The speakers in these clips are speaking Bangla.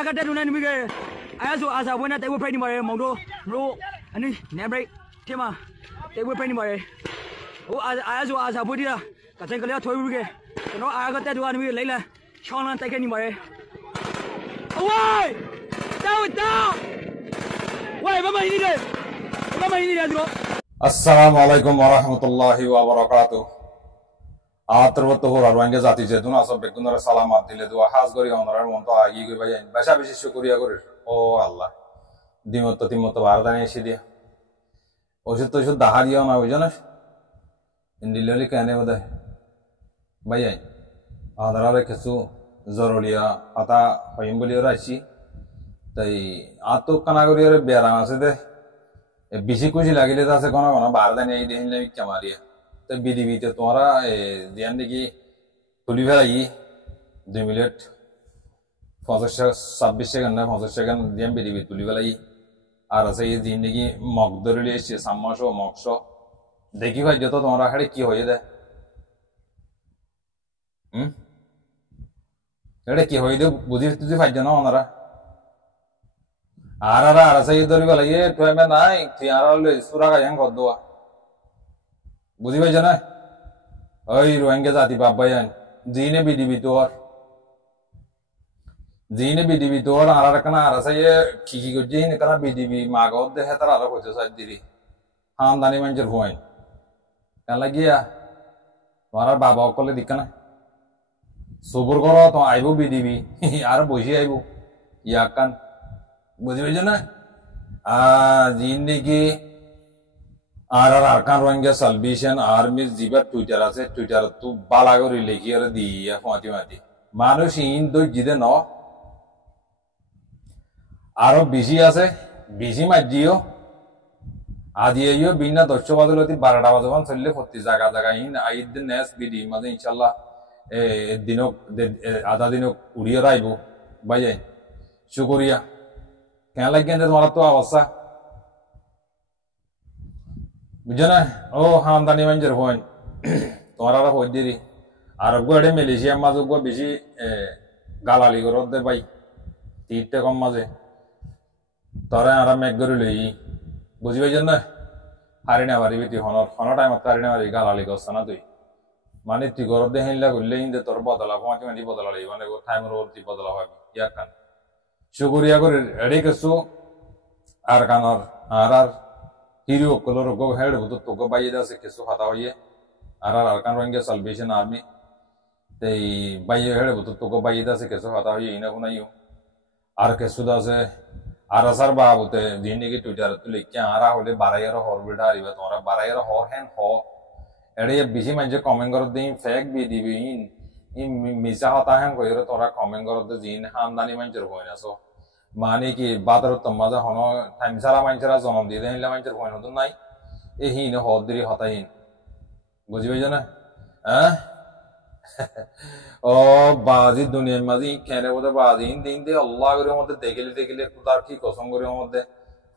araga te nuna ni mi ke aya so asa wena te we pray ni mare mong do bro ani ne break te ma te we pray ni mare o aya so asa bo di la ka sai ka le thoi bu ke no araga te do ani mi lai la chong lan tai ke ni mare oi down wai ba ma ni de bro Assalamu alaikum warahmatullahi wabarakatuh. Atrwat hor arwange jati je duna sab begunar salamat dile dua has gori onarar monto agi goi bayen basha beshi shukriya gorir o Allah dimotto timotto bardane eshi dia oshud to shud dahariya na bujana indiloli kane boda bayen adarare kesu zoroliya ata hoyimboli rashi tai ato kanagoriya beram ase de বেশি খুশি লাগিলে তো আছে কোনো কোনো বারদানি এই দেখিলে মিথ্যা মারিয়া তো বিডিবিতে তোমরা দিয়ান দেখি তুলি ফেলাই 2 মিনিট 26 সেকেন্ড না 50 সেকেন্ড দিয়ান বিডিবি তুলি ফেলাই আর আছে এই দিন দেখি মগ ধরলে এসে সাম্মাসো মকস দেখি ভাই যত তোমরা হাড়ে কি হয়ে দেয় এটা কি হয়ে দেয় বুঝি তুই ভাই জানো ওনারা Arara arasai dori bala ye tuh me nai tiara le suraga yang kodua. Budi baca na, oi ruangnya jati babayan, zine bidi bitor, arara kana arasai ye kiki gojin kana bidi bi magod deh tera arah koco saja diri, ham dani manjer huain. Kan lagi ya, tuara baba okole dikana, subur koro tuh aibu bidi bi, arah bosi aibu, ya kan. বুঝি পেয়েছো না জিন্দিগি আর আরকান রোহিঙ্গা সালভেশন আর্মির জিবার টুইটার আছে টুইটার তো বালা করে লিখি আর দিয়া ফাঁতি মাতি মানুষ ইন তো জিদে ন আরো বেশি আছে বেশি মাজিও আজিও বিনা 10 বাজলতি 12টা বাজবান চললে প্রতি জায়গা জায়গা ইন আইদ নেস বিডি মাঝে ইনশাআল্লাহ দিনও আধা দিনও উড়িয়ে রাইব ভাই শুকরিয়া কেন লাগে তোমার তো অবস্থা বুঝছো না ও হামদানি মানুষের হইন তোমার আর হই দিরি আর গোড়ে মালয়েশিয়ার মাঝে গো বেশি গালালি করত দে ভাই তিনটে কম মাঝে তোরা আর মেঘ করে লই বুঝি পাইছেন না হারি না পারিবি তুই হনর টাইমত হারি না পারি গালালি করছ না তুই মানে তুই ঘর দে হিনলা করলে হিন্দে তোর বদলা কমাতি মাটি বদলা লই মানে টাইমের ওর তুই বদলা হবি ইয়াক কান শুকরিয়া করে এড়ে কিছু আর কানর আর হিরো কলর গো হেড হতো তো গো বাইয়ে আছে কিছু হাতা হইয়ে আর কান রঙে সালভেশন আর্মি তেই বাইয়ে হেড হতো তো গো বাইয়ে আছে কিছু হাতা হইয়ে ইনা কোনাইও আর কিছু আছে আর আসার বাবুতে দিনকে টুইটার তুলে কি আরা হলে 12 হর বিড়া আরিবা তোমরা 12 হর হেন হ এড়ে বেশি মানে কমেন্ট করে দিন fake video in misa hata hen ko yoro tora comment garo de jin hamdani manjer hoina so mane ki badar tamaza hono time sara manjera jonam di den la manjer hoina to nai e hin hodri hata hin বুঝি পাইছো না হ্যাঁ ও বাজি দুনিয়ার মাঝে খেলে বলে বাজি দিন দে আল্লাহ করে মধ্যে দেখলে খুদার কি কসম করে মধ্যে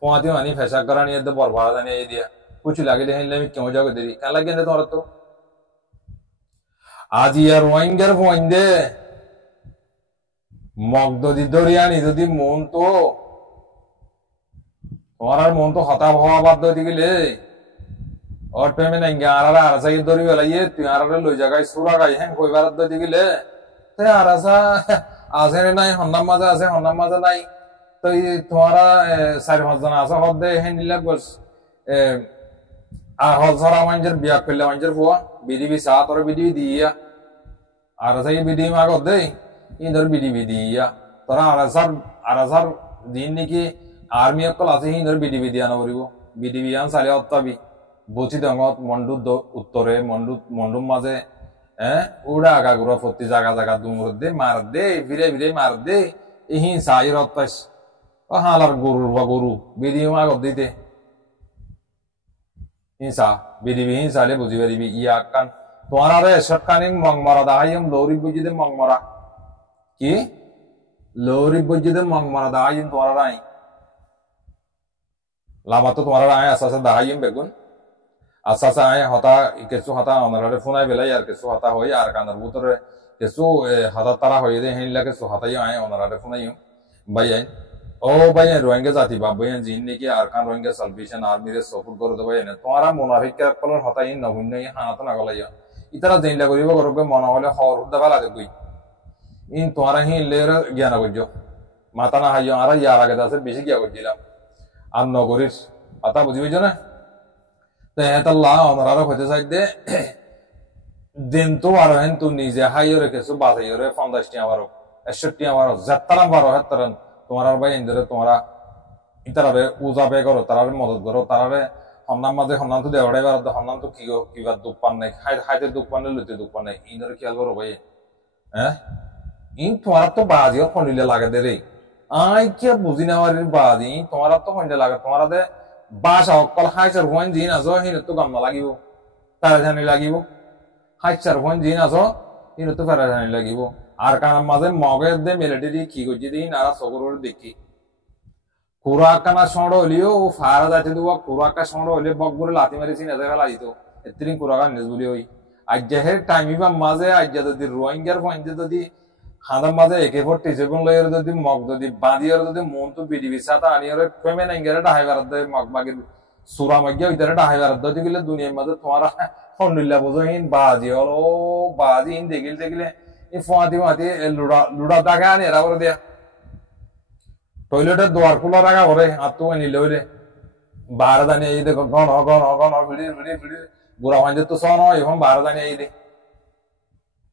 পোয়াতি মানি ফেসা করা নিয়ে দে বরবাদ জানি এই দিয়া কিছু লাগিলে হেলে আমি কেউ যাবে দেরি কেন লাগে না তোরা তো আজি আর ওয়াইঙ্গার ফোইন্দে মগদদি দরিয়ানি যদি মন তো তোমার মন তো হতাশ হওয়া বাধ্য হয়ে গেলে ওর টাইমে নাই আর আরাসাই দরি বেলাইয়ে তুই আর লই জায়গায় সুরা গাই হ্যাঁ কইবার হয়ে গেলে তাই আরাসা আছে নাই হন্নাম মাঝে আছে হন্নাম মাঝে নাই তো তোমার 4-5 জন আছে হদে হ্যাঁ নিলাম বস হল সারা মানুষের বিয়া করলে মানুষের ফুয়া বিডিবি সাত ওর বিডিবি দিয়া আর সেই বিডিবি মাগত দেই ইন্দর বিডিবি দিয়া তোরা আরাসার দিন নাকি আর্মি অকল আছে ইন্দর বিডিবি দিয়া নকরিব বিডিবি আন চালে অত্তাবি বচি দঙত মন্ডুর উত্তরে মন্ডুর মাঝে উড়া আগাগুড়া প্রতি জায়গা দুমর দে মার দে ফিরে মার দে ইহিন সাইর অত্তাস ও হালার গরুর বা গরু বিডিবি মাগত দিতে হিংসা বিডিবি হিংসালে বুঝি পারিবি ইয়া কান তোমার সরকারি মংমরা দাহাইম লৌরি বুঝিতে মংমরা কি লৌরি বুঝিতে মংমরা দাহাইম তোমার রাই লামা তো তোমার আয় আসাসা দাহাইম বেগুন আসাসা আয় হতা কিছু হতা অনারে ফোনাই বেলাই আর কিছু হতা হই আর কানার ভিতরে কিছু হতা তারা হই দে হেনলা কিছু হতাই আয় অনারে ফোনাইম ভাইয়াই ও ভাইয়া রোহিঙ্গা জাতি বা ভাইয়া জিন নাকি আরকান রোহিঙ্গা সালভেশন আর্মিরে সাপোর্ট করে দেবে না তোমারা মোনাফিকের কলর হতাই নভিন্ন হানাত নাগলাইয়া ইতারা জিনলা করিব করবে মনে হলে হর দেবা লাগে কই ইন তোমারা হি লের জ্ঞান করছো মাথা না হাইয় আর ইয়ার আগে আছে বেশি গিয়া করছিলাম আর নগরীর কথা বুঝি হইছ না তো হেতাল্লাহ অনরারও হইতে চাই দে দিন তো আর হেন তু নিজে হাইয় রেখেছো বাজাইয় রে 50 টি আমারও 61 আমারও যাত্রাম বারো হেতারান তোমার আর ভাই ইন্দরে তোমরা ইতারে উজা বে করো তারারে মদত করো তারারে সন্নান মাঝে সন্নান তো দেওয়াড়ে বার সন্নান তো কি কিবা দুঃখ পান নাই হাইতে দুঃখ পান নাই লুতে দুঃখ পান নাই ইন্দরে খেয়াল করো ভাই হ্যাঁ ইন তোমার তো বাজিও খনিলে লাগে দে রে আই কে বুঝি নেওয়ার বাজি তোমার তো খনিলে লাগে তোমার দে বাসা অকল হাইচার হইন জিন আছো হিন তো গাম লাগিব তারা জানি লাগিব হাইচার হইন জিন আছো হিন তো ফেরা জানি লাগিব আর কারণ মাঝে মগের দে মিলিটারি কি করছি দিই নারা সকর দেখি কুরাকানা সড় হলিও ও ফারা যাইতে দেওয়া কুরাকা সড় হলে বকবরে লাথি মারিছি না ফেলা দিত এত্রিন কুরাকা নিজ বলি ওই আজ্জাহের টাইমিবা মাঝে আজ্জা যদি রোহিঙ্গার ফঞ্জে যদি হাদার মাঝে AK-47 লয়ের যদি মগ যদি বাঁধিয়ার যদি মন তো বিডিবি সাথে আনিয়ার পেমেন্ট এঙ্গেরে ডাহাই বারাত দেয় মগ বাগের সুরা মগিয়া ওইটারে ডাহাই বারাত দিতে গেলে দুনিয়ার মাঝে তোমার হন্ডুল্লা বোঝহিন বাজি হলো বাজি ইন দেখিলে এই ফুয়াতি ফুয়াতি লুড়া দাগে আনি এরা করে দেয়া টয়লেটের দোয়ার খোলা রাখা করে আর তো নিলে ওই রে বাহারে দাঁড়িয়ে এই দেখো গণ ভিড়ি বুড়া ভাঞ্জে তো সন এখন বাহারে দাঁড়িয়ে এই দে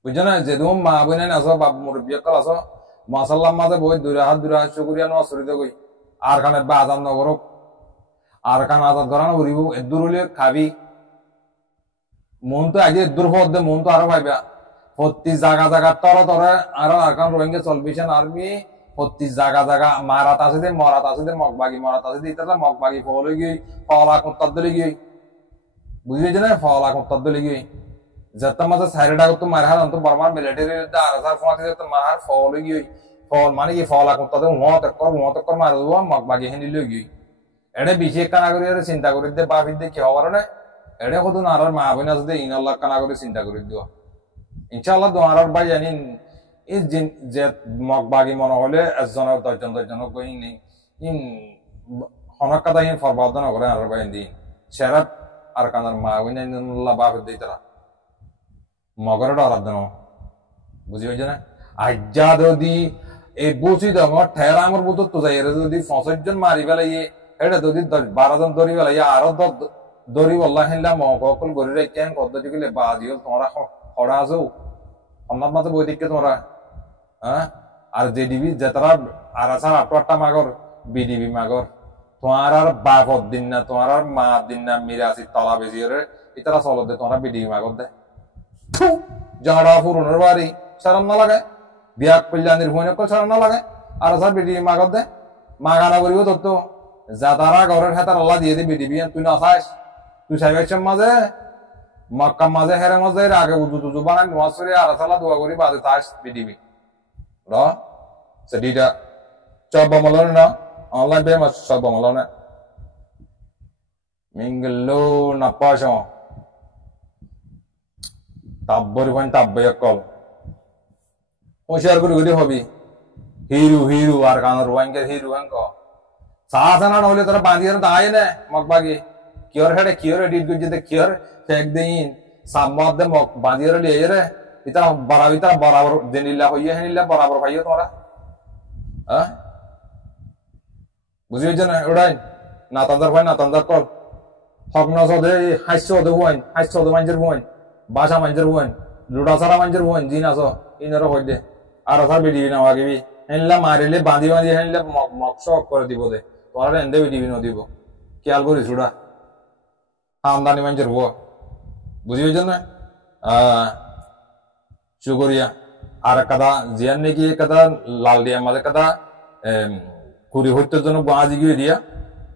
বুঝছো না যে তুমি মা বোন আসো বাপ মুরব্বী কল আসো মাসাল্লার মাঝে বই দূরে হাত চুকুরিয়া নোয়া সরিতে গই আর খানে বা আজান নগর আর খান আজাদ করানো উড়িব এদুর হলে খাবি মন তো আজ এদুর পথ দে মন তো আরো ভাইবা প্রতি জায়গা তরে আরো আর খান রোহিঙ্গা চলবিছেন আর্মি প্রতি জায়গা মারাত আছে দে মরাত আছে দে মগবাগি মরাত আছে দে ইতারা মগবাগি ফলে গিয়ে ফলা কুত্তার দলে গিয়ে বুঝিয়েছে না ফলা কুত্তার দলে গিয়ে যাতে মাঝে সাইডটা তো মারহার অন্ত বর্মার মিলিটারি আর আসার ফোনাতে যাতে মারহার ফল গিয়ে ফল মানে কি ফলা কুত্তাতে মত কর মার দেবো মগবাগি হেনি লই গিয়ে এড়ে বিশেষ কানা করি চিন্তা করি দে বাফি দে কি হবার না এড়ে কত না আর মা বোন আছে দে ইনাল্লাহ কানা করে চিন্তা করি দিও ইনশাআল্লাহ দোয়ার ভাই জানি এই যে মগবাগি মনে হলে একজন দশজন কই নেই ইন হনক কথা ইন ফরবাদ না করে আর ভাই দিন সেরাত আর কানার মা বোন ইনাল্লাহ বাফি দে তারা মগরের আরাধন বুঝি হয়েছে না আজ্জা যদি এই বুঝি দেব ঠেরা আমার মতো তো যাই যদি 65 জন মারি ফেলাইয়ে এটা যদি 12 জন ধরি ফেলাইয়ে আরো ধরি বললা হেনলা মকল গরি রেখেন পদ্ধতি গুলো বাজিও তোমরা খড়া আছো অন্যান্য মাঝে বই দিকে তোমরা হ্যাঁ আর জেডিবি যেতারা আর আসার আটটা মাগর বিডিবি মাগর তোমার আর বাপর দিন না তোমার আর মা দিন না মিরাসি তলা বেশি ইতারা চলো দে তোমরা বিডিবি মাগর দে যারা পুরনের বাড়ি সারাম না লাগে বিয়া কল্যাণের ভুঁই সারাম না লাগে আর আসার বিডি মাগত দে মাগানা করিব তোর তো যা তারা ঘরের হাতার আল্লাহ দিয়ে দে বিডিবি তুই না চাস তুই সাইবেকশন মাঝে মক্কা মাঝে হেরে মাঝে আগে উজু বানাই নোয়াজ করে আর সালা দোয়া করি বাদে চাস বিডিবি র সেটা চব মলনে না অনলাইন পে মাস সব মলনে মিঙ্গলো না পাশ তাব্বরি ফাইন তাব্বে কল হুঁশিয়ার করে ঘুরে হবি হিরু আর কানার ওয়াঙ্কের হিরু অঙ্ক সাহাসানা হলে তারা বাঁধিয়ে দায় না মগবাগি কিয়র হেডে কিয়র এডিট করছে কিয়র ফেক দিন সামদ দে মগ বাঁধিয়ে লিয়ে রে ইতারা বরাবর জেনিল্লা হইয়ে হেনিল্লা বরাবর ভাইয়ে তোমরা হ্যাঁ বুঝি হয়েছে না ওটাই না তান্দার কল হক না সদে হাস্য দে মাঞ্জের হুয়াইন বাসা মাঞ্জের হুয়াইন লুডাসারা মাঞ্জের হুয়াইন জিন আস ইনারও হই দে আর আসার বিডিবি না আগিবি হেনলা মারিলে বাঁধি হেনলে মক্স করে দিব দে তোরা এন্দে বিডিবি ন দিব খেয়াল করিস ওটা আমদানি মাঞ্জের হুয়া বুঝি হয়েছে না শুকরিয়া আর কাদা জিয়ান নাকি কাদা লাল দিয়া মাঝে কাদা কুড়ি হত্যের জন্য বাঁধি গিয়ে দিয়া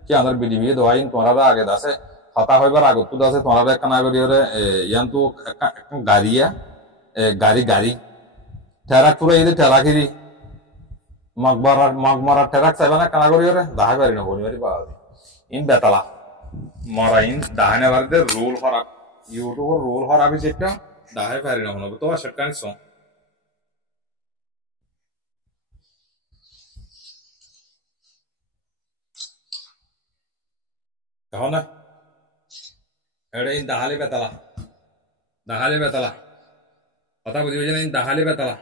কি আমাদের বিডিবি দোয়াইন তোরা আগে দাসে হতা হইবার আগত তো আছে তোমরা কানা করি ইয়ান তো গাড়ি ঠেরাক পুরো এই ঠেরাকিরি মগমারা ঠেরাক চাইবা না কানা করি দাহাই পারি না বলি পাওয়া ইন বেতালা মরা ইন দাহানে বাড়িতে রোল হরা ইউটিউবের রোল হরা বি সেটা দাহাই পারি না মনে তো সেটা Tahu na? Ada ini dahali betala. Kata buji buji ini dahali betala.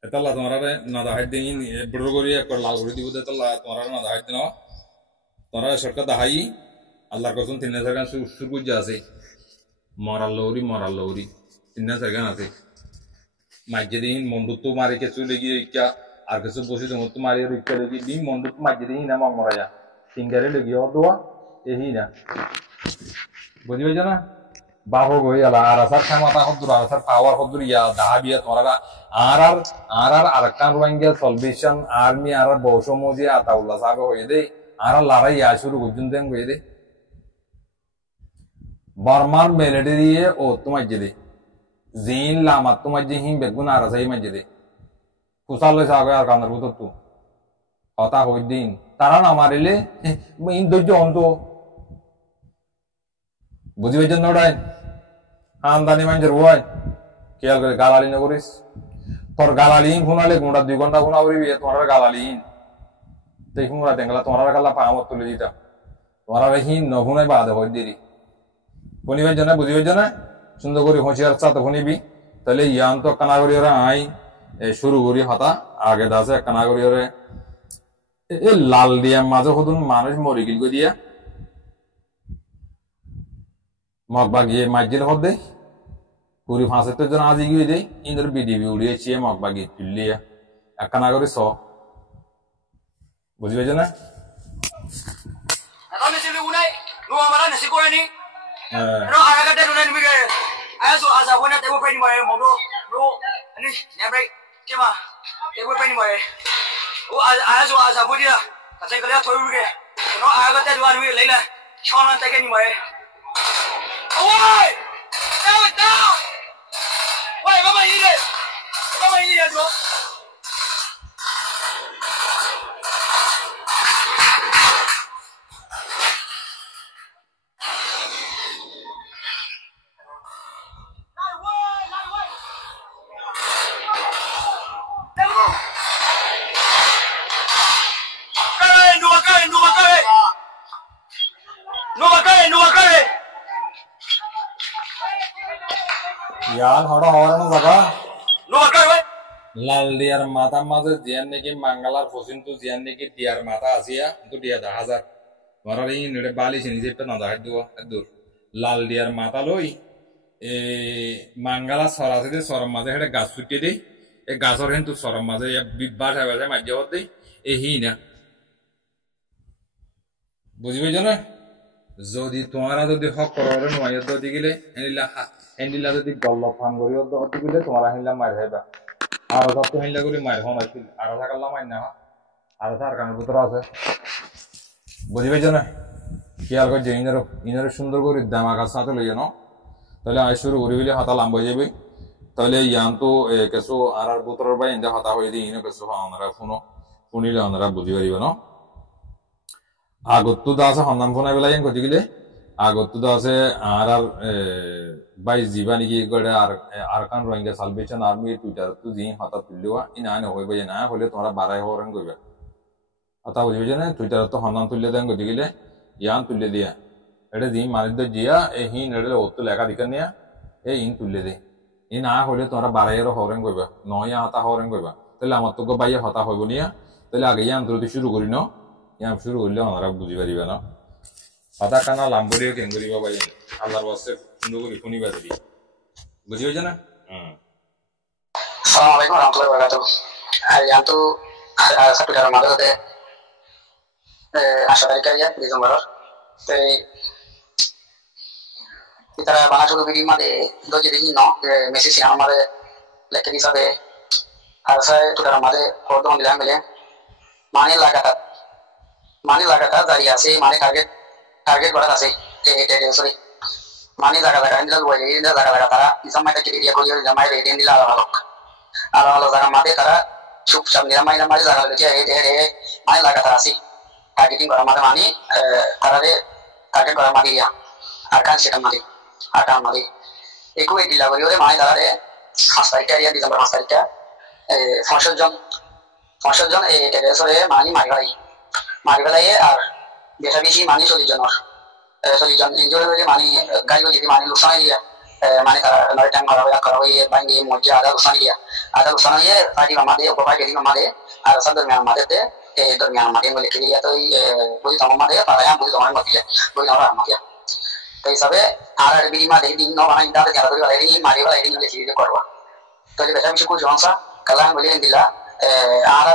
Etala tomara na dahai dingin beruguri ekor laguri di udah etala tomara na dahai dino. Tomara shortcut dahai. Allah kosong tinna sargan surgu jase. Moral lori. Tinna sargan ase. Majidin mondutu mari kesu lagi ikya. Arkesu bosi tuh mari ikya lagi di mondutu majidin nama moraya. Tinggal lagi ordua. Ehi na. Buji buji na. Bahu gue ala arasar khamata khodur arasar power khodur ya dahabiya tomara arar arkan ruangya salvation army arar bosho moji ataullah sabe hoye de arar larai ya shuru gujundeng hoye de barman military ye o tumajide zin lamat tumajihin begun arasai majide kusalle sabe arkan rutu kata hoydin taran amarile in dojo onto বুঝি বেজন নড়াই আমদানি মানুষের ভয় খেয়াল করে গালালি না করিস তোর গালালি খুনালে ঘন্টা 2 ঘন্টা খুনা করিবি তোমার গালালি দেখি মোরা দেংলা তোমার গালা পামত তুলে দিতা তোমার হি নগুনাই বাদে হই দিরি কোনি বেজন না বুঝি বেজন না সুন্দর করে হোঁচিয়ার সাথে খুনিবি তাহলে ইয়ান তো কানা করি ওরা আই শুরু করি হতা আগে দাসে কানা করি ওরে এ লাল দিয়া মাঝে হদুন মানুষ মরি গিল দিয়া মগবাগিয়ে মাইজেল হদে পুরি ফাঁসে তো জন আজি গিয়ে দেই ইন্দর বিডিবি উড়িয়ে চিয়ে মগবাগি তুললিয়া একখানা করে স বুঝি পেয়েছ না আমি সিলি উনাই নো আমারা নসি করেনি নো আরাগাতে নুনে নিবিগে আয়াসো আজা ওনা তেবো পাইনি মারে মগো নো আনি নেব্রাই কেমা তেবো পাইনি মারে ও আয়াসো আজা বুদিয়া কাছে গলিয়া থইবিগে নো আরাগাতে দুয়া নিবি লাইলা ছনা তাকে নি মারে Away! Down! Wait, Mama, eat it! Bro. No, यार हड़ा हवरन लगा नो कर भाई लाल दियार माता माजे जियान ने की मंगलार फोसिन तो जियान ने की दियार माता आसिया तो दिया 10,000 मरारी नेड़े बाली से नीचे पे ना दाह दुआ दूर लाल दियार माता लोई ए मंगला सरासे दे सरम माजे हेडे गाछ फुटे दे ए गाछर हेन तो सरम माजे या बिबार है वैसे माजे होते ए ही ना बुझिबे जाना যদি তোমারা যদি হক কররে নয় তো দিগিলে এন্ডিলা যদি গল্ল ফান করি তো দিগিলে তোমারা হিলা মার হইবা আর তো হিলা করি মার হন আছিল আর থাকলা মার না আর তার কারণ পুত্র আছে বুঝিবে জানা খেয়াল করে যে ইনার সুন্দর করে দামাকার সাথে লইয়া ন তাহলে আই শুরু করি বলে হাতা লাম্বা যাবে তাহলে ইয়ান তো কেসো আর পুত্রর বাই ইন্দা হাতা হই দি ইনো কেসো আমরা শুনিলে আমরা বুঝি পারিব ন আগত তো আছে সন্ধান ফোনাই পেলাই গতিকে আগত তো আছে আর বাই জীবানি কি করে আর কান রোহিঙ্গা সালভেশন আর্মি টুইটার তো জি হাতা তুললেওয়া ইনা না হইবে না হলে তোমরা বাড়াই হওয়ার কইবে কথা বুঝবে না টুইটার তো সন্ধান তুললে দেন গতিকে ইয়ান তুললে দিয়া এটা জি মানিদ্য জিয়া এ হি নেড়ে অত লেখা দিকে নিয়া এ ইন তুললে দে ই না হলে তোমরা বাড়াইয়ের হওয়ার কইবে নয় হাতা হওয়ার কইবা তাহলে আমার তো বাইয়া হতা হইব নিয়া তাহলে আগে ইয়ান তুলতে শুরু করি ন ইয়াম শুরু করলে আমরা বুঝি পারিবে না সাদা কানা লাম্বরিও কেন করিবা ভাই আল্লাহর ওয়াস্তে সুন্দর করে শুনিবা দেবি বুঝি হইছে না আসসালামু আলাইকুম ওয়া রাহমাতুল্লাহি ওয়া বারাকাতুহু ইয়াম তো সাতুটার মাঝে 8 তারিখে ডিসেম্বর তে ইতারা বানাচুর বিডি মাঝে দোজে দিন ন মেসেজ আমারে লেখে দিছাবে আর সাই তুটার মাঝে হরদম দিলাম বলে মানে লাগাটা জারি আছে মানে টার্গেট করা আছে সরি মানে জায়গা ইন্দিরা বলে ইন্দিরা জায়গা তারা ইসামাইটা কি এরিয়া করিয়ে জামাই রেডি দিলা আলো জায়গা মাঝে তারা চুপচাপ নিরামাই নামাই জায়গা লেগে মানে লাগাটা আছে টার্গেটিং করা মানে তারা টার্গেট করা মানে আর কান সেটা মানে আটা মানে একু দিলা করি ওরে মানে তারা 5 তারিখে ডিসেম্বর 5 তারিখে 65 জন এই টেরেসরে মানে মারি ফেলাই আর বেশা বেশি মানে 40 জন ইনজুরি হয়ে মানে গাড়ি যদি মানে লোকসান হয়ে মানে তারা নয় টাইম করা হয়ে বাইঙ্গে মধ্যে আধা লোকসান হয়ে পার্টি আমাদের উপপায় গেলি আমাদের আর সব দরমিয়ান আমাদের দরমিয়ান আমাদের বলে খেলি তো বুঝি তোমার আমাদের পাড়ায় বুঝি তোমার মতিয়া বুঝি আমার মতিয়া তো হিসাবে আর বিমা দেখি দিন মানে ইন্টারে যারা ধরে বাড়ি মারি বাড়ি নিলে চিড়ি করবা তো বেশা বেশি কুল জনসা কালাম বলে দিলা আর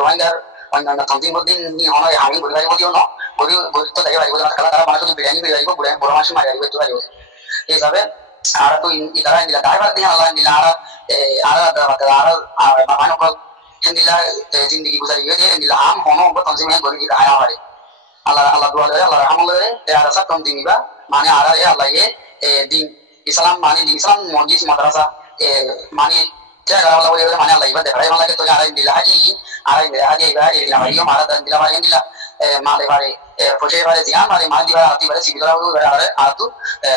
রোহিঙ্গার অন্যান্য তন্ত্রিক দিন নি হয় আমি বলি ভাই মতিও ন গরি গরি তো লাগে ভাই বলে কালা তারা মানুষ বিরিয়ানি বিরিয়ানি বুড়া বড় মাছ মারি আইবে তো ভাই এই হিসাবে আর তো ইতারা দিলা ড্রাইভার দিয়ে আল্লাহ দিলা আর মানুষ দিলা জিন্দগি গুজারি হয়ে দিলা আম হনো তন্ত্রিক মানে গরি দিলা আয়া হয় Allah dua lere Allah rahman lere আর সব কম দিনিবা মানে আর আল্লাহ দিন ইসলাম মানে দিন ইসলাম মসজিদ মাদ্রাসা মানে jaga Allah boleh mana Allah ibadah hari malam itu jalan bila haji ibadah bila hari yang marah dan bila hari bila malah hari posisi hari zian hari malah di hari hati hari sibuk orang dulu hari atu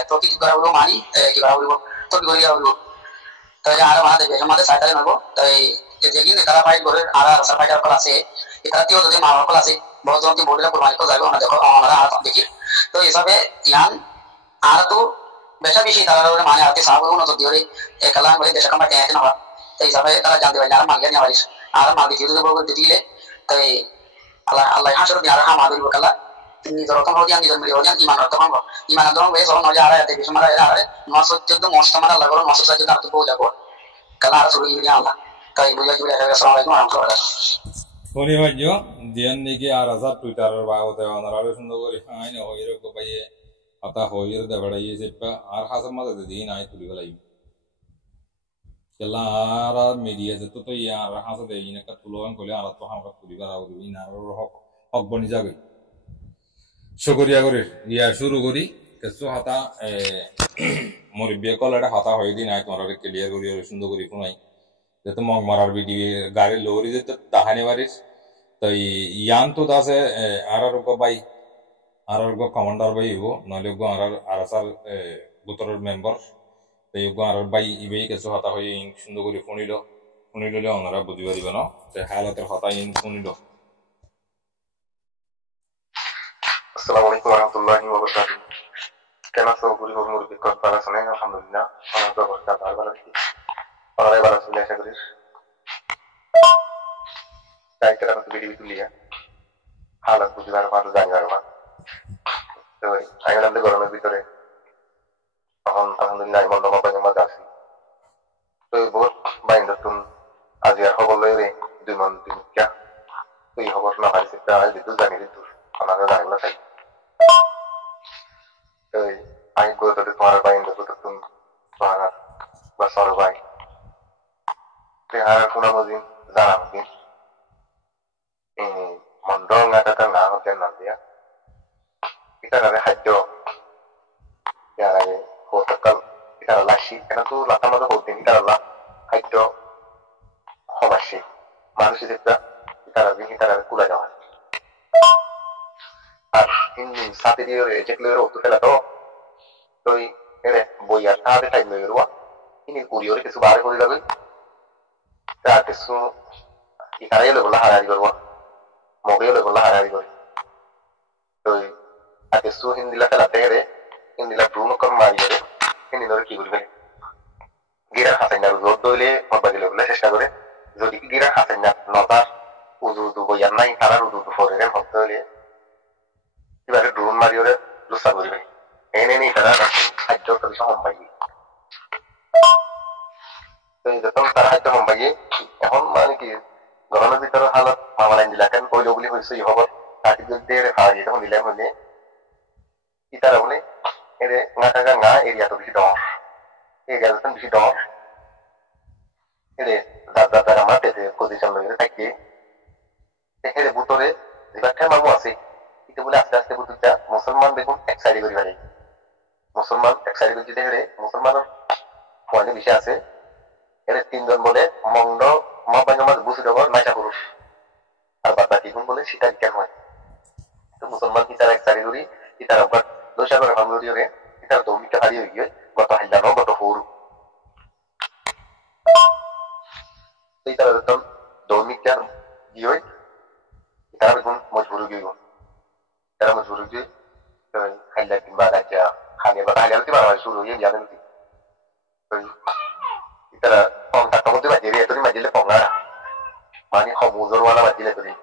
toki juga orang mani juga orang toki orang orang तो यार वहां देखे हमारे साइकिल में वो तो ये जी ने करा फाइट बोले आरा सफाई कर क्लास है इतना त्यो तो मार क्लास है बहुत जोर की बोल रहा कुर्बानी को जाएगा ना देखो हमारा हाथ देखिए तो ये सब यान आरा तो बेशक भी सीधा वाले माने आते साहब को ना तो दियोरे एक कलाम बोले देश का मत है ना तो ये सब कला जानते वाले यार मार गया नहीं वाली आरा मार दी थी तो बोल दी ले तो अल्लाह अल्लाह यहाँ शुरू यार हम आदमी बकला ini dorong kalau dia tidak melihatnya iman atau apa iman dorong wes orang nolnya ada tapi cuma ada masuk itu masuk mana lagu masuk saja nak tu boleh jago kalau harus suruh ini Allah kalau ibu juga ada assalamualaikum warahmatullahi wabarakatuh Koni bajo dian niki arasa Twitter bago te onaral sundo gori aine hoiro ko baye ata hoiro de badaye seppa ar hasama de din ay tuli galai kella ara media je to ya ar hasa de ine ka tuloan kole ara to ham ka tuli gara uri ina ro hok boni jabe Syukuria kori, ya suruh kori, kesu hata moribia kalau ada hata hoy di naik marar clear kori harus sundo kori punai, itu mau marar video gari lori itu tahane waris, tapi yang tu dah se arar ko commander bai ibu, nalu ko arasal butor member, tapi ko arar bai ibu kesu hata hoy in sundo kori punilo le onara budi bari bano, te halat hata in punilo. Assalamualaikum warahmatullahi wabarakatuh. Kena guri hormur bikor para sone alhamdulillah. Ana to barka barbar ki. Ana bara sule shagri. Dai kara to video tuliya. Halat bujar paru jangar ba. To ayo namde goromer bitore. Alhamdulillah mondo ma bajama dasi. To bot baindo tun azia hobolle re duman dimkya. To i hobor na harise ta bidu jani ditu. Ana ga dangla sai. Ay go to tomorrow by in the Putun Bahar Basar by the Harakuna Mozin Zanamkin in Mondong at the Nano Tenandia. It had a head job. Yara Hotakal, it had a lashi and a two Latama the whole thing, it had a la head job Homashi. Manusita, it had a wing, it had a Kula. In Saturday or a checkler to Felato. Tôi cái này bồi ăn tha cái thành người đúng không? Ini kuriori cái số ba cái lagi, ta cái số ikaraya lo bola hari baru, mobil lo bola hari baru. Tôi cái số hindi lah kalau teh hindi lah Bruno kan mari deh, hindi lor kibul beli. Gira hasilnya road tu le, apa dia bola sesya gore, jadi gira hasilnya nota udu boi an naik tarar udu fore kan hotel le. Ibarat Bruno mari deh, lusa gore beli. Ini karena hajar tu bisa membagi. Jadi jatuh antara hajar membagi, ehon mana ki, kalau nanti terus halat mawalan dilakukan, kau jauh boleh bersih hobor, tapi jadi hari itu nilai mana, kita lah boleh, ini ngatakan area tu bisa dong, area tu bisa dong, ini zat ramah tu posisi lagi lagi, ini butuh ni, jika kita mahu asih, itu boleh asas tu butuh jah, Musliman betul excited beri balik. মুসলমান এক সাইডে যদি হেরে মুসলমানের পয়েন্টে বেশি আছে এর তিনজন বলে মন্দ মহাবাঙ্গমাজ বুঝে দেবো নাইসা পুরুষ আর বাদ বাকি গুণ বলে সীতা বিজ্ঞান হয় তো মুসলমান কি তারা এক সাইডে ধরি কি তারা আবার দোষা করে ভাঙি হয়ে কি তারা দৌমিটা হারিয়ে গিয়ে গত হাইলানো গত ফোর এই তারা যখন দৌমিটা গিয়ে তারা বেগুন মজবুর গিয়ে তারা শুরু হয়ে যাবে ইতারা কন্টাক্টের মধ্যে বাজিয়ে এতদিন বাজিলে পঙ্গা মানে সমুজরওয়ালা বাজিলে এতদিন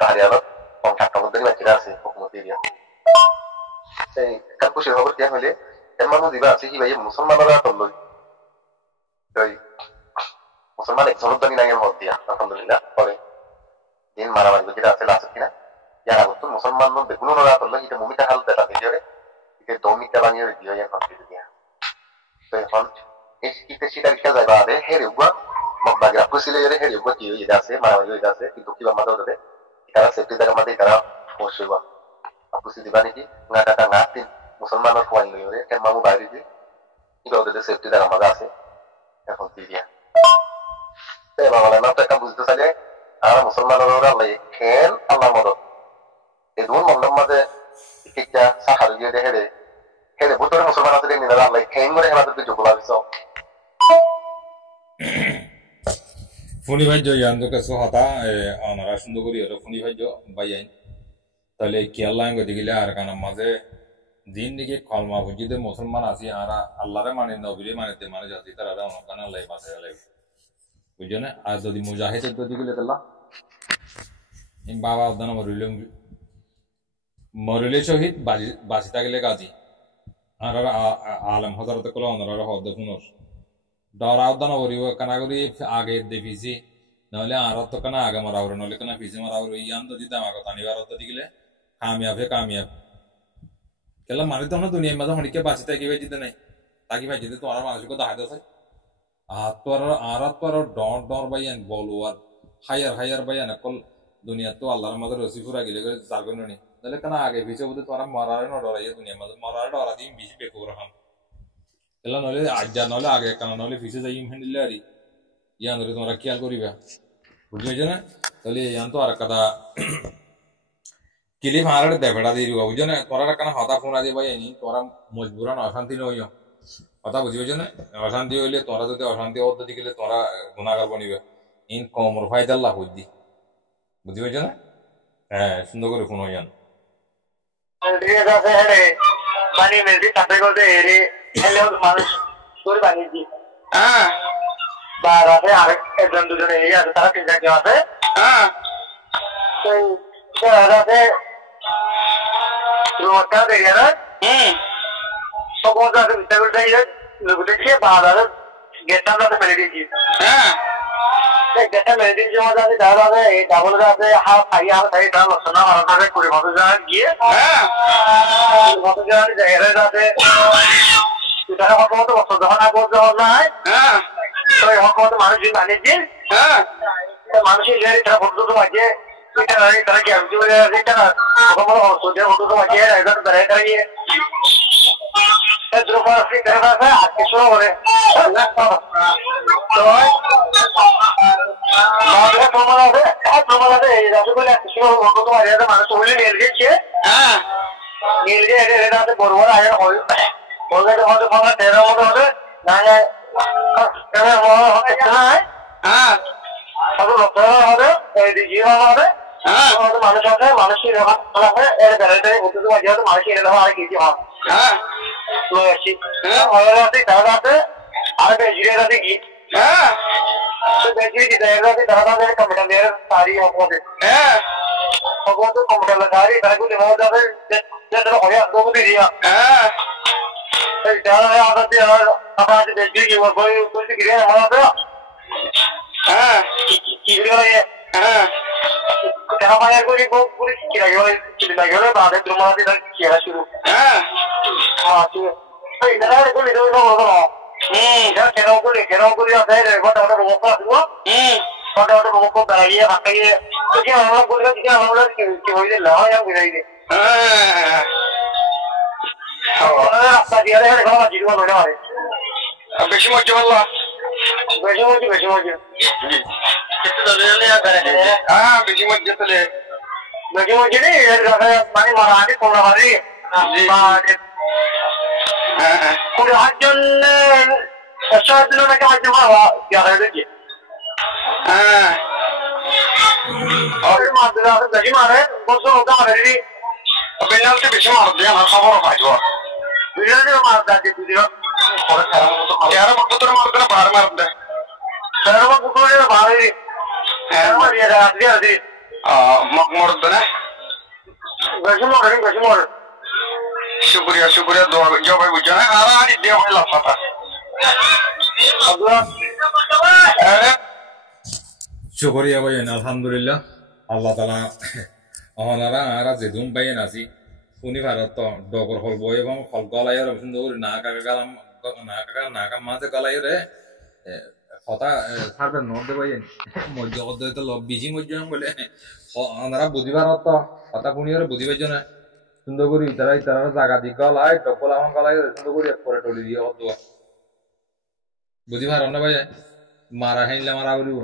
তাহারি আলো কন্টাক্টের মধ্যে বাজিরা আছে হুকুমত এরিয়া সেই কাল খুশির খবর দিয়া হইলে এর মানুষ দিবা আছে কি ভাই মুসলমানরা তো লই মুসলমান একজনের দানি নাই এর মত দিয়া আলহামদুলিল্লাহ পরে দিন মারামারি যেটা আছে লাস্ট কিনা ইয়ার আগত মুসলমান বেগুন ওরা তো লই এটা মুমিটা হাল দেতা দিজরে এটা দমিটা বানিয়ে দিও ইয়া কমপ্লিট দিয়া তো এখন এই কিতে সিটা রিকা যায় বাদে হেরে উগা মগবাগরা কুসিলে এর হেরে উগা কি হইছে আছে মারামারি হইছে আছে কিন্তু কি বামা দাও দে তারা সেফটি জায়গা মধ্যে তারা পৌঁছইবা কুসি দিবা নাকি না টাকা না তিন মুসলমানের কোয়াই লই রে কেন মামু বাইরে দি কি দাও দে সেফটি জায়গা মধ্যে আছে এখন দিয়া এই বাংলা না টাকা বুঝতে চাইলে আর মুসলমানরা লই খেল আল্লাহ মদদ এই দুন মন্ডম মাঝে কিটা সাহার দিয়ে দেখে রে হেরে ভুতরে মুসলমান আছে নিনা আল্লাহ খেল করে আমাদের যোগলা দিছো ফোনি ভাই জয়ান তো কাছে হতা আনারা সুন্দর করি হলো ফোনি ভাই বাইয়াইন তাহলে কি আল্লাহ গতি গেলে আর কানা মাঝে দিন দিকে কলমা বুঝিতে মুসলমান আছি আর আল্লাহরে মানে নবীরে মানেতে মানে যাচ্ছি তারা অনকান আল্লাহ বাঁচাই লাগবে বুঝছো না আর যদি মুজাহিদের গতি গেলে তাল্লা বাবা উদ্যান মরুলে শহীদ বাঁচি থাকলে গাজী আর আলম হজরত কল অনরা হদ্দ পুনর ডরা উদ্যান করিব কানা করি আগে দেখিছি নহলে আর তো কানা আগে মারা হরে নহলে কানা পিছে মারা হরে ইয়ান যদি দামা কথা নিবার হদ্দ দিলে কামিয়াবে কামিয়াব কেলা মানে তো না দুনিয়ার মাঝে হনিকে বাঁচি থাকিবে জিতে নাই তাকি ভাই জিতে তোমার মানুষকে দেখা দেছে আর ডর ডর বাইয়ান বলো আর হায়ার বাইয়ান কল দুনিয়া তো আল্লাহর মাঝে রসি ফুরা গেলে যাবে নি তাহলে কেন আগে পিছে বোধ তোরা মরারে না ডরাইয়া দুনিয়ার মাঝে মরারে ডরা দিন বেশি বেকুর হাম কেলা নহলে আজ যা নহলে আগে কেন নহলে পিছে যাই হ্যান্ডিলে আরি ইয়ান ধরে তোমরা খেয়াল করিবা বুঝতে পারছো না তাহলে ইয়ান তো আর কথা কিলি ভাড়ারে দেবেড়া দিয়ে দিবা বুঝছো না তোরা কেন হতা ফোন আদি ভাই নি তোরা মজবুরান অশান্তি নইও কথা বুঝি পারছো না অশান্তি হইলে তোরা যদি অশান্তি পদ্ধতি গেলে তোরা গুণাগার বনিবে ইন কমর ফায়দাল্লাহ হইদি বুঝি পারছো না হ্যাঁ সুন্দর করে ফোন হইয়ান পানি মেলছি তাতে করতে এরে খেলেও মানুষ তোর বানিয়েছি হ্যাঁ বা রাতে আরেক একজন দুজন এই আছে তারা তিন চারজন আছে হ্যাঁ রাতে রোডটা দেখে না তখন তাদের বিচার করতে দেখে বাজারে গেটটা তাতে মেরে দিয়েছি হ্যাঁ গেটটা মেরে দিয়েছি মজা আছে তারা এই ডাবল আছে হাফ খাই তারা লক্ষণ ভালো করে মতো জায়গা গিয়ে মতো জায়গা জায়গায় আছে তারা মতো বছর যখন আগে যখন নাই হ্যাঁ তো মতো মানুষ বানিয়েছি হ্যাঁ মানুষের তারা ফটো তো আছে তারা কি আমি মানুষ নীল গেছে নীল গিয়ে বড় বড় আগে বলতে হয়তো তেরো মতো হবে না হবে হবে মানুষ আছে মানুষের মানুষের আর কিছু হয় তারা আছে আর বেজিরে আছে কি বেজিরে তারা কম্পিউটার সারি হকমতে হকমতে কম্পিউটার সারি তারা গুলি হয়ে যাবে হয় দোকান দিয়া তারা আগে আপনার বেজিরে কি বই বলতে গিয়ে আমাদের কি Kenapa gue kira-kira kira-kira ada rumah di dalam kira suruh. Suruh. Ini ada gue itu loh. Ya kira gue ada dari kota rumah tua. Kota rumah kota lagi ya pakai. Jadi orang gue kira lah yang gue ini. Apa dia ada kalau jadi orang mana? Beshi mau jual. Beshi mau. Beji ni mana marah ni kona hari. Kuda hajan asal dulu nak hajan apa? Ya ada je. Orang mana dah jadi mana? Bosor dah ada ni. Benar tu beshi mana dia nak khabar apa jua? Benar tu mana dah jadi dia. यार मग तर मारतो ना बाहेर मारत सर्व कुठे बाहेर मग मोडतो ना शुक्रिया शुक्रिया जो भाई बुझा है आरा आणि देव भाई लफाता शुक्रिया भाई अल्हम्दुलिल्लाह আল্লাহ তাআলা অহনারা আরা যেদুম পাই নাসি ফুনি ভারত ডগর হল বই এবং হল গলায়র সুন্দর না কাকা গালাম না কাকা না কাম মাঝে গলায়রে কথা সারবে নদে ভাই মধ্যে অধ্যয় তো বিজি মধ্যে বলে অহনারা বুঝি ভারত কথা ফুনিয়র বুঝিবার জন্য সুন্দর করে ইতারা জায়গা দি গলায় ডকল আমার গলায় সুন্দর করে পরে টলি দিয়ে হতো বুঝি ভারত না ভাই মারা হাইলে মারা বলিব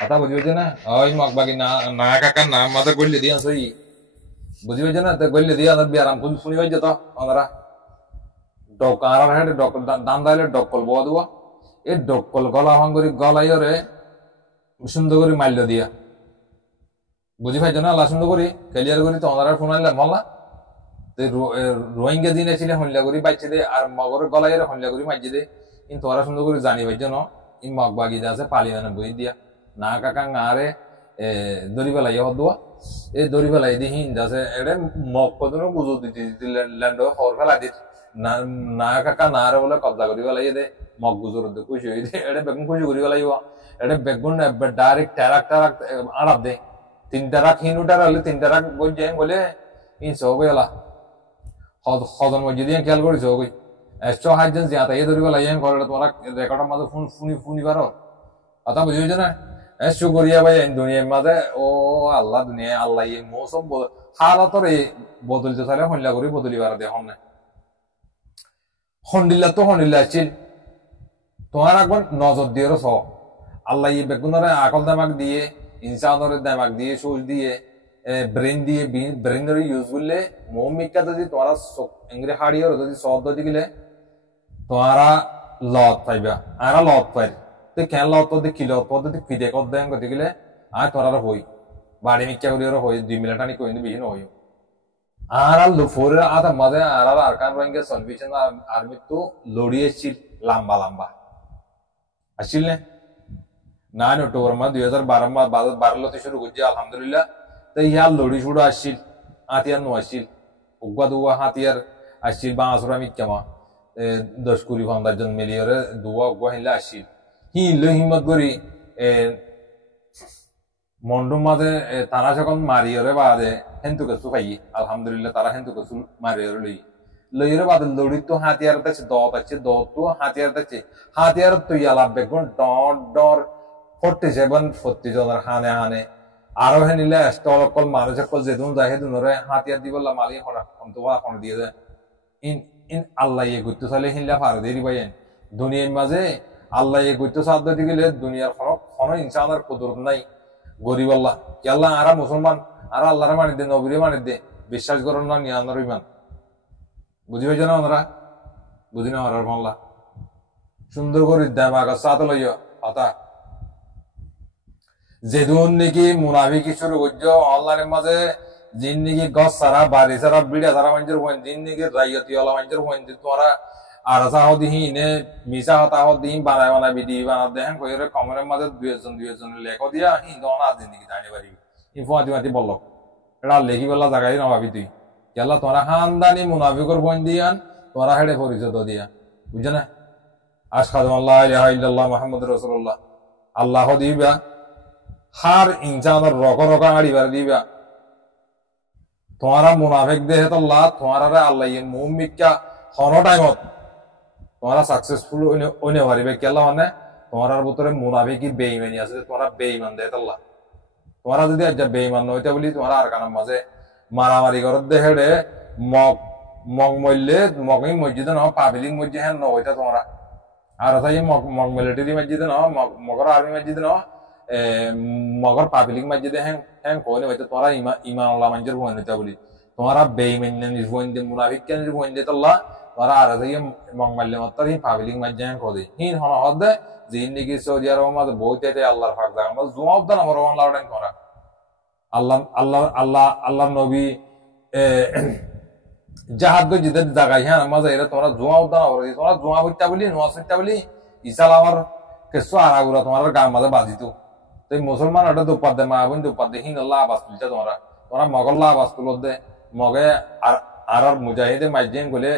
কথা বুঝি পাইছে না ওই মগবাগি না না কাকা নাম মাথা গল্লে দিয়া সই বুঝি পাইছে না তো গল্লে দিয়া বিয়ারাম কোন শুনি পাইছে তো ওনারা ডক আর হেড ডক দান দাইলে ডকল বয়া দুয়া এই ডকল গলা ভাঙ্গরি গলাইরে সুন্দর করে মাইল দিয়া বুঝি পাইছে না আল্লাহ সুন্দর করে ক্লিয়ার করে তো ওনারা ফোন আইলে মল্লা তো রোহিঙ্গা দিন ছিল হল্লা করে বাইছে দে আর মগর গলাইরে হল্লা করে মাইছে দে কিন্তু ওরা সুন্দর করে জানি পাইছে না এই মগবাগি যা আছে পালি মানে বই দিয়া না কাকা আরে দড়ি পেলাই হদুয়া এই দড়ি পেলাই দি হিন যাচ্ছে এটা মগ কদনো গুজো দিতে ল্যান্ড খবর ফেলাই দিত না কাকা না আরে বলে কবজা করি পেলাই দে মগ গুজোর খুশি হয়ে দে এটা বেগুন খুশি করি পেলাইব এটা বেগুন ডাইরেক্ট টারাক টারাক আড়াপ দে 3টা রাখ হিনুটার হলে 3টা রাখ বলছে বলে ইন সব এলা হদন মসজিদ দিয়ে খেয়াল করিস ওই 100 জন জিয়াতা এই দড়ি পেলাই ঘরে তোমরা রেকর্ডের মাঝে ফুনি পারো কথা বুঝি হয়েছে না শুকরিয়া ভাই দুনিয়ার মাঝে ও আল্লাহ দুনিয়া আল্লাহ মৌসুম হালাতর এই বদলতে চাইলে হল্লা করে বদলিবার দেখুন না হন্ডিল্লা তো হন্ডিল্লা ছিল তোমার একবার নজর দিয়ে স আল্লাহ বেগুনরে আকল দামাক দিয়ে ইনসানের দামাক দিয়ে সোজ দিয়ে ব্রেন দিয়ে ব্রেনের ইউজ করলে মৌমিকা যদি তোমার ইংরে হাড়িয়ে যদি শব্দ দিলে তোমারা লত পাইবা আরা লত পাই কেন লত কিলো পদ্ধতি ফিদে কর দেন গতি গেলে আর তোরার হই বাড়ি মিক্কা করি হই 2 মিনিট আনি কইনি বেশি নয় আর ফোরের আধা মাঝে আর আরকান রোহিঙ্গা সলভেশন আর্মি তো লড়িয়েছিল লম্বা লম্বা আসছিল না 9 অক্টোবর মা 2012 শুরু করছে আলহামদুলিল্লাহ তো ইয়ার লড়ি শুরু আসছিল হাতিয়ার নো আসছিল উগা দুয়া হাতিয়ার আসছিল বাঁশরা মিক্কা মা 10-20 ফাউন্ডার মিলিয়রে দুয়া উগা হিলা আসছিল হিম্মত করি মন্ডুর মাঝে তারা যখন মারিয়রে বাদে হেন্তু কিছু পাই আলহামদুলিল্লাহ তারা হেন্তু কিছু মারিয়রে লইরে বাদে লড়ি তো হাতিয়ার আছে দত আছে দত তো হাতিয়ার তো ইয়ালা বেগুন ডর 47 জনের হানে হানে আরো হে নিলে স্টল কল মানুষ কল যেদুন যায় হেদুনরে হাতিয়ার দিবলা মালি হরা অন্তবা কোন দিয়ে যায় ইন আল্লাহ ইয়ে গুত্তু সালে হিল্লা ফার দেরি বাইন দুনিয়ার মাঝে আল্লাহ এ গুত্ত সাধ্য দিলে দুনিয়ার কোনো ইনসানের কুদরত নাই গরিব আল্লাহ কি আল্লাহ আরা মুসলমান আর আল্লাহরে মানি দে নবীরে মানি দে বিশ্বাস করেন না নিয়ানোর ইমান বুঝি হয়েছে না ওনারা বুঝি না ওনার মাল্লা সুন্দর করে দেমাগ সাথে লইয়া কথা যেদুন নাকি মুনাফিকি শুরু করছো অনলাইনের মাঝে জিন নাকি গছ সারা বাড়ি সারা বিড়া সারা মানুষের হইন জিন নাকি রাইয়তি ওলা মানুষের হইন তোরা আর সাহ দিহি নে মিশা হতা দিহি বানায় ভিডিও বানা দেখেন কইরে কমেন্টের মাঝে দুইজন লেখ দিয়া হিন্দন আজ দিন জানি পারি ইনফোয়াতি মাতি বলল এটা লেখি বলা জায়গায় না ভাবি তুই কেলা তোরা হানদানি মুনাফিকর বইন দিয়ান তোরা হেডে পরিচয় দিয়া বুঝছ না আশহাদু আল্লা ইলাহা ইল্লাল্লাহ মুহাম্মাদুর রাসূলুল্লাহ আল্লাহ দিবা হার ইনসানের রক আড়িবার দিবা তোরা মুনাফিক দেহে তো আল্লাহ তোরা আল্লাহ মুমিকা হন টাইমত তোমরা সাকসেসফুল হইনে পারিবে কেলা মানে তোমার ভিতরে মুনাফিকি বেঈমানি আছে তোমরা বেঈমান দেয় আল্লাহ তোমরা যদি আজ বেঈমান নইতে বলি তোমরা আর কানার মাঝে মারামারি করত দেহেড়ে মগ মইলে মগই মসজিদে ন পাবলিক মসজিদ হ্যাঁ নইতা তোমরা আর তাই মগ মিলিটারি মসজিদে ন মগর আর্মি মসজিদে ন মগর পাবলিক মসজিদে হ্যাঁ কইলে হইতে তোমরা ইমান আল্লাহ মঞ্জুর হইন নইতা বলি তোমরা বেঈমান নির্ভন দে মুনাফিক কেন নির্ভন দে আল্লাহ তোরা আর মগ মারলে মাত্র পাবলিক মসজিদ কদে হিন হন হদে জিন্দিগি সৌদি আরব মাঝে বহুত আল্লাহর ফাক জায়গা মাঝে জবাব দেন আমার লাউডেন তোরা আল্লাহ নবী জাহাজ গো জিতে জাগাই হ্যাঁ মজা এরা তোমরা জুয়া উদ্যান করে তোমরা জুয়া হইতা বলি নোয়া হইতা বলি ইসাল আমার কেসো আরাগুরা তোমার গার মাঝে বাজিত তো মুসলমান ওটা দুপাত দে মা বোন দুপাত দে হিঙ্গল্লা আবাস তুলছে তোমরা মগল্লা আবাস তুল দে মগে আর মুজাহিদে মাইজেন গলে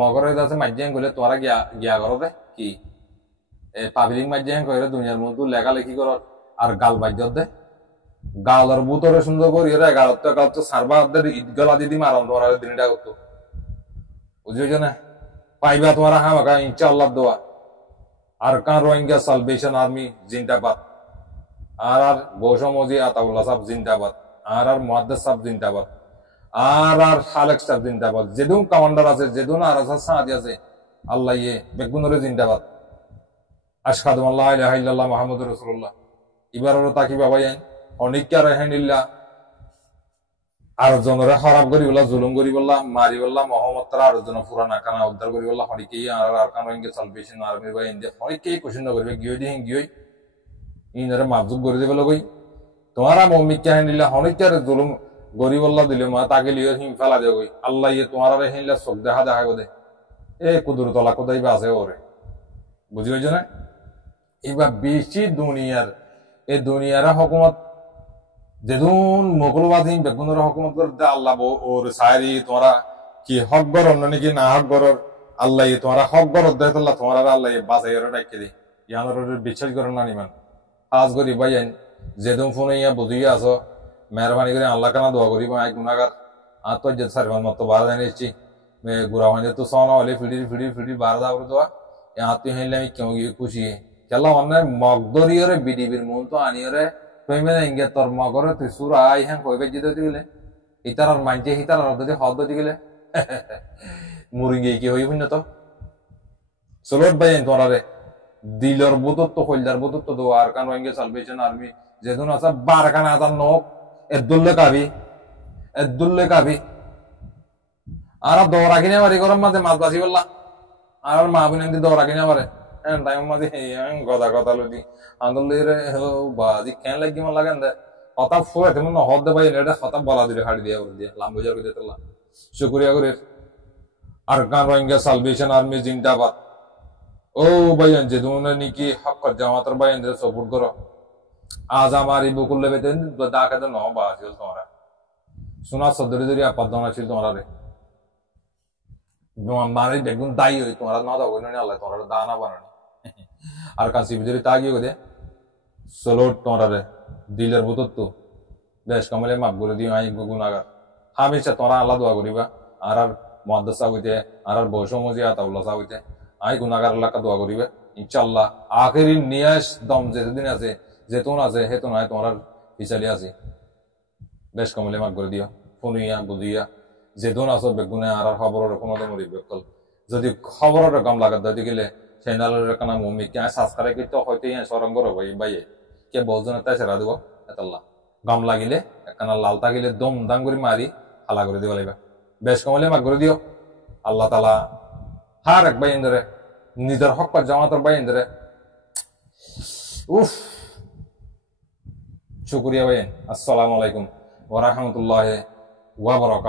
মগরের কাছে মাইজেন গলে তোমরা গিয়া করো দে কি পাবলিক মাইজেন করে দুনিয়ার মধ্যে লেখালেখি করো আর গাল বাজ্য দে গালর বুতরে সুন্দর করি এরা গালত সারবা ঈদগালা দিদি মারন তোমরা দিনটা করতো বুঝেছ না পাইবা তোমরা হামাকা ইনশাআল্লাহ দোয়া আর কান রোহিঙ্গা সালভেশন আর্মি জিন্দাবাদ আর বৌসমজি আতাউল্লাহ সাহেব জিন্দাবাদ আর মুহাদ্দিস সাহেব জিন্দাবাদ আর খালেক সাহেব জিন্দাবাদ যেদুন কমান্ডার আছে যেদুন আর সাদি আছে আল্লাহ ইয়ে বেগুনরে জিন্দাবাদ আশহাদু আল্লা ইলাহা ইল্লাল্লাহ মুহাম্মাদুর রাসূলুল্লাহ ইবারও তাকি বাবাই অনিকা রাহিনিল্লাহ আর জনরে খারাপ করি বলা জুলুম করি বলা মারি বলা মোহাম্মদ আর জন পুরানা কানা উদ্ধার করি বলা হনিকেই আর কান রোহিঙ্গা সালভেশন আর্মির বাই ইন্ডিয়া হনিকেই কোশ্চেন করবে গিয়ে দিন গিয়ে ইনরে মাফজুব করে দেবে লগই তোমারা মমিকা হেনিল্লাহ হনিকার জুলুম গরিবল্লাহ দিলে মা তাকে লিয়ে হিম ফেলা দেব আল্লাহ ইয়ে তোমার হেনিল্লাহ চোখ দেখা দেখা দে এ কুদুর তলা কোথায় বা আছে ওরে বুঝি হয়েছে না এবার বেশি দুনিয়ার এই দুনিয়ার হকুমত যেদিন মোগলবাদী বেগুনের হকুমত করতে আল্লাহ ওর সারি তোমরা কি হক গরর নাকি না হক গরর আল্লাহ তোমরা হক গরর দেখ তোমরা আল্লাহ বাঁচাই ডাকি দি ইয়ানোর বিশ্বাস করেন না নিমান আজ করি ভাইয়েন যেদিন ফোনে ইয়া বুঝিয়ে আসো মেহরবানি করে আল্লাহ কানা দোয়া করি আই গুনাগার আর তো যে সারিমান মতো বার জানিয়েছি গুড়া মানে তো সোনা হলে ফিডি বার দাবর দোয়া তুই হাইলে আমি কেউ গিয়ে খুশি কেলা মানে মগদরিয়রে বিডিবির মন তো আনিয়রে তুইমে ইঙ্গে তোর মগরে তুই সুর আই হ্যাঁ কইবে জিতে দিলে ইতার আর মানছে হিতার আর যদি হদ দিতে গেলে মুরিঙ্গে কি হইব না তো সলট ভাইয়েন তোরারে দিলর বুদত্ব কইলার বুদত্ব দো আর কান রোহিঙ্গা সালভেশন আর্মি যেদিন আছে বারখানা আদার নখ এদুল্লে কাবি আর দৌড়া কিনে মারি গরম মাঝে মাছ বাসি বললা আর মা বোন দৌড়া কিনে মারে টাইম মাঝে গদা লদি আন্দোলনে বাজি কেন লাগি মন লাগেন দে কথা ফুয়ে তেমন হদ দে ভাই এটা কথা বলা দিলে হাড়ি দিয়া করে দিয়া লাম বুঝা করে দিতেলা শুকরিয়া করে আর কান রোহিঙ্গা সালভেশন আর্মি জিন্দাবাদ ও ভাইয়ান যে দুনে নিকি হক জামাতের ভাইয়ান সাপোর্ট করো আজ আমার এই বকুল লেবে ডাকে তো নহবা আছিল তোমরা সোনা সদরি ধরি আপাদন আছিল তোমরা রে মানে বেগুন দায়ী হই তোমরা না দাও না আল্লাহ তোমরা দানা বানানি আর কাছে ভিতরে তাগিয়ে গদে সলোট তোমরা রে দিলের বুতত দেশ কমলে মাপ করে দিও আই গুনাগার হামেশা তোমরা আল্লাহ দোয়া করিবা আর মুহাদ্দিস হইতে আর বৌসমজি আতাউল্লাহ হইতে আই গুনাগার আল্লাহ দোয়া করিবে ইনশাআল্লাহ আখেরি নিয়াস দম যেদিন আছে যেতুন আছে হেতুন আয় তোমার পিছালি আছে বেশ কমলে মাপ করে দিও ফোনিয়া বুঝিয়া যেদিন আছো বেগুনে আর খবরের কোনো মরি বেকল যদি খবরের কম লাগাত দিতে গেলে চ্যানেলের কানা মমি কে সাবস্ক্রাইব করতে হয়তো সরঙ্গ রবাই বাইয়ে কে বলজন তাই সেরা দিব এতাল্লাহ গম লাগিলে কানা লাল থাকিলে দম দাং করে মারি হালা করে দিব লাগবে বেশ কমলে মাপ করে দিও আল্লাহ তাআলা হার এক বাইন ধরে নিজের হক জামাতের বাইন ধরে উফ শুকরিয়া ভাই আসসালামু আলাইকুম ওয়া রাহমাতুল্লাহি ওয়া বারাকাতুহু।